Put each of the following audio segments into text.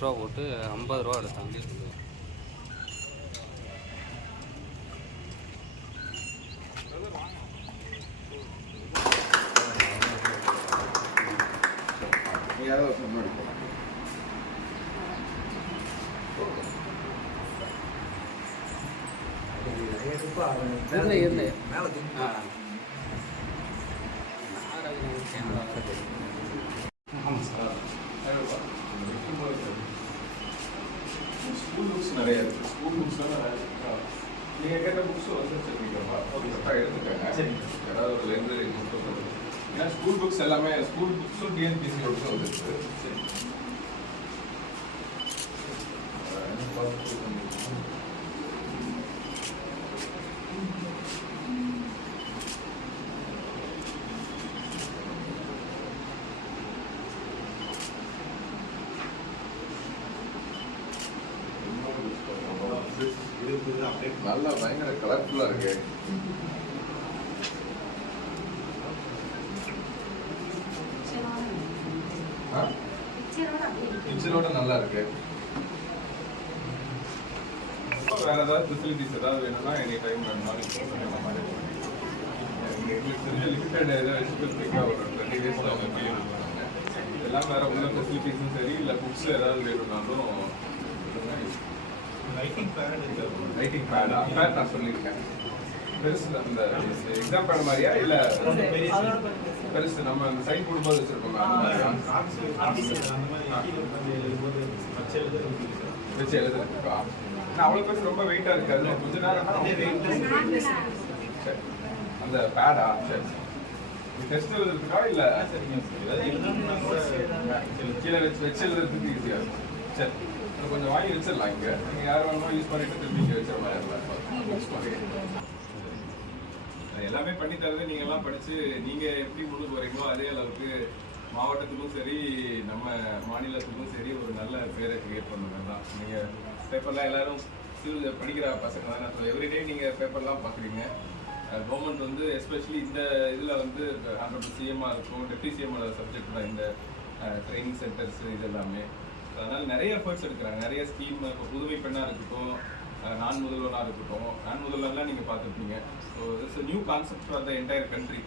ரூபா போட்டு ஐம்பது ரூபா எடுத்தாங்க நீயாவது ஒரு இருந்து இருந்து ஸ்கூல் புக்ஸ் நிறைய இருக்கு. ஸ்கூல் புக்ஸ் நீங்க கேட்ட புக்ஸ் வந்து வச்சிருக்கீங்கப்பா கரெக்டாக எடுத்துக்கங்க. சரி. ஏதாவது ஒரு லைப்ரரி புக் ஏன்னா ஸ்கூல் புக்ஸ் எல்லாமே ஸ்கூல் புக்ஸும் டிஎன்பிசி புக்ஸும் வந்துருக்கு. நல்லா பயங்கர கலர்ஃபுல்லா இருக்கு. பிக்சரோட நல்லா இருக்கு. வேற ஏதாவது ஃபெசிலிட்டிஸ் ஏதாவது வேணும்னா எனி டைம் வேணும்னாலும் மாதிரி எங்களுக்கு தெரிஞ்ச லிமிட்டட் ஏதாவது ஒரு டுவெண்ட்டி டேஸில் அவங்க எல்லாம் வேற உள்ள ஃபெசிலிட்டிஸும் சரி இல்லை புக்ஸ் ஏதாவது வேணும்னாலும் ரைட்டிங் பேட் பேட் நான் சொல்லியிருக்கேன். பெருசு அந்த எக்ஸாம் பேட் மாதிரியா? இல்லை பெருசு நம்ம அந்த சைன் போடும்போது வச்சிருக்கோம்? வச்சு எழுதுறதுக்கா நான் அவ்வளோ பேர் ரொம்ப வெயிட்டாக இருக்காது. கொஞ்ச நேரம் சரி. அந்த பேடா சரி டெஸ்ட் எழுதுறதுக்கா இல்லை? கீழே வச்சு வச்சு எழுதுறதுக்கு ஈஸியாக இருக்கும். சரி. கொஞ்சம் வாங்கி வச்சிடலாம் இங்கே. நீங்கள் யார் வேணுமோ யூஸ் பண்ணிட்டு திருப்பி இங்கே வச்சிட மாதிரி பண்ணி எல்லாமே பண்ணி தரது நீங்க எல்லாம் படிச்சு நீங்க எப்படி முன்னுக்கு வரீங்களோ அதே அளவுக்கு மாவட்டத்துக்கும் சரி நம்ம மாநிலத்துக்கும் சரி ஒரு நல்ல பேரை கிரியேட் பண்ணுங்க தான். நீங்க பேப்பர்லாம் எல்லாரும் சிறு படிக்கிற பசங்க தானே எவ்ரிடே நீங்க பேப்பர்லாம் பார்க்குறீங்க கவர்மெண்ட் வந்து எஸ்பெஷலி இந்த இதில் வந்து ஹண்ட்ரட் சிஎம்மாக இருக்கும் டெப்டி சிஎம் சப்ஜெக்ட் தான் இந்த ட்ரைனிங் சென்டர்ஸ் இது எல்லாமே. அதனால நிறைய எஃபர்ட்ஸ் எடுக்கிறாங்க. நிறைய ஸ்கீம் இப்போ புதுமை பெண்ணாக இருக்கட்டும் நான் முதல்வனாக இருக்கட்டும் நான் முதல்வர்லாம் நீங்கள் பார்த்துருப்பீங்க. So it's new concept for the entire country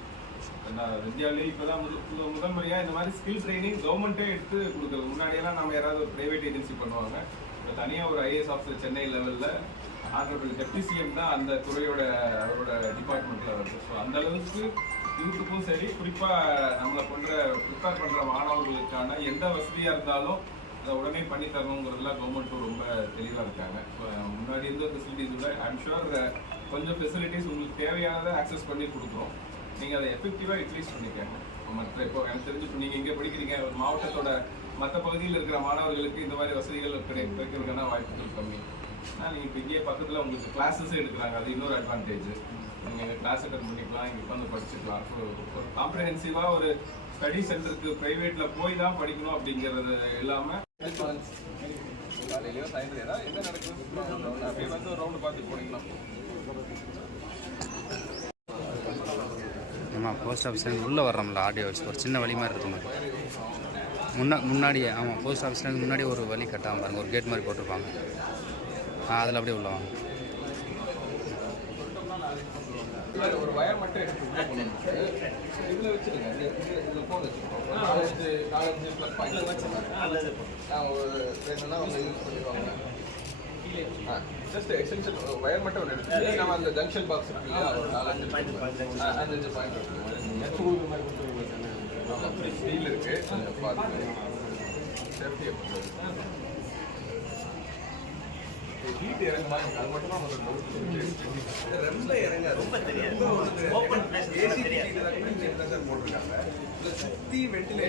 நான் இந்தியாவிலேயே இப்போ தான் முதல் முதல் முறையாக இந்த மாதிரி ஸ்கில் ட்ரைனிங் கவர்மெண்ட்டே எடுத்து கொடுக்குறது. முன்னாடியெல்லாம் நம்ம யாராவது ஒரு ப்ரைவேட் ஏஜென்சி பண்ணுவாங்க. இப்போ தனியாக ஒரு ஐஏஎஸ் ஆஃபீஸர் சென்னை லெவலில் ஆண்டர்பிள் டெப்டி சிஎம் தான் அந்த துறையோட அவரோட டிபார்ட்மெண்ட்டில் வருது. ஸோ அந்த அளவுக்கு யூத்துக்கும் சரி குறிப்பாக நம்மளை பண்ணுற ப்ரிப்பேர் பண்ணுற மாணவர்களுக்கான எந்த வசதியாக இருந்தாலும் அதை உடனே பண்ணி தரணுங்கிறதுலாம் கவர்மெண்ட்டும் ரொம்ப தெளிவாக இருக்காங்க. முன்னாடி இருந்த ஃபெசிலிட்டிஸ் விட ஐம் ஷுர் கொஞ்சம் ஃபெசிலிட்டிஸ் உங்களுக்கு தேவையானதை ஆக்சஸ் பண்ணி கொடுக்குறோம். நீங்கள் அதை எஃபெக்டிவாக யூட்டிலைஸ் பண்ணிக்கங்க. மற்ற இப்போ எனக்கு தெரிஞ்சு இப்போ நீங்கள் இங்கே படிக்கிறீங்க ஒரு மாவட்டத்தோட மற்ற பகுதியில் இருக்கிற மாணவர்களுக்கு இந்த மாதிரி வசதிகள் கிடை கிடைக்கிறதுக்கான வாய்ப்புகள் கம்மி. ஆனால் நீங்கள் இப்போ இங்கேயே பக்கத்தில் உங்களுக்கு கிளாஸஸே எடுக்கிறாங்க. அது இன்னொரு அட்வான்டேஜ் நீங்கள் எங்கள் கிளாஸ் அட்டன் பண்ணிக்கலாம் இங்கே உட்காந்து படிச்சுக்கலாம். ஸோ ஒரு காம்ப்ரஹென்சிவாக ஒரு ஸ்டடி சென்டருக்கு ப்ரைவேட்டில் போய் தான் படிக்கணும் அப்படிங்கிறது இல்லாமல் சாயந்தரம் என்ன நடக்குது? அப்படியே வந்து ஒரு ரவுண்டு பார்த்து போனீங்கன்னா ஆமாம் போஸ்ட் ஆஃபீஸ்லேருந்து உள்ளே வர்றோம்ல ஆடியோ வச்சு. ஒரு சின்ன வழி மாதிரி இருக்கும்? முன்னா முன்னாடியே ஆமாம் போஸ்ட் ஆஃபீஸ்லேருந்து முன்னாடி ஒரு வழி கட்டாமல் பாருங்கள் ஒரு கேட் மாதிரி போட்டிருப்பாங்க. ஆ அதில் அப்படியே உள்ளே வாங்க. ஒரு வயர் மட்டும் இதுல வச்சிருங்க. இந்த ஃபோன் வச்சுக்கோங்க நாலஞ்சு நாலஞ்சு ப்ளஸ் பாயிண்ட் வச்சுருங்க நான் ஒரு வேணும்னா அவங்க யூஸ் பண்ணிடுவாங்க ஜஸ்ட் எக்ஸ்டென்ஷன் வயர் மட்டும் ஒன்று எடுத்து நம்ம அந்த ஜங்ஷன் பாக்ஸ் இருக்கு இல்லையா? ஒரு நாலஞ்சு ஆ, அஞ்சு பாயிண்ட் இருக்கு. ஸ்டீல் இருக்கு. சேஃப்டியை பொறுத்தவரை ஹீட் இறங்குமா? அது மட்டும் தான் டவுட் ரொம்ப இறங்காது ரொம்ப தெரியாது. ஏசி போட்டிருக்காங்க? சுத்தி வெண்டிலேஷன்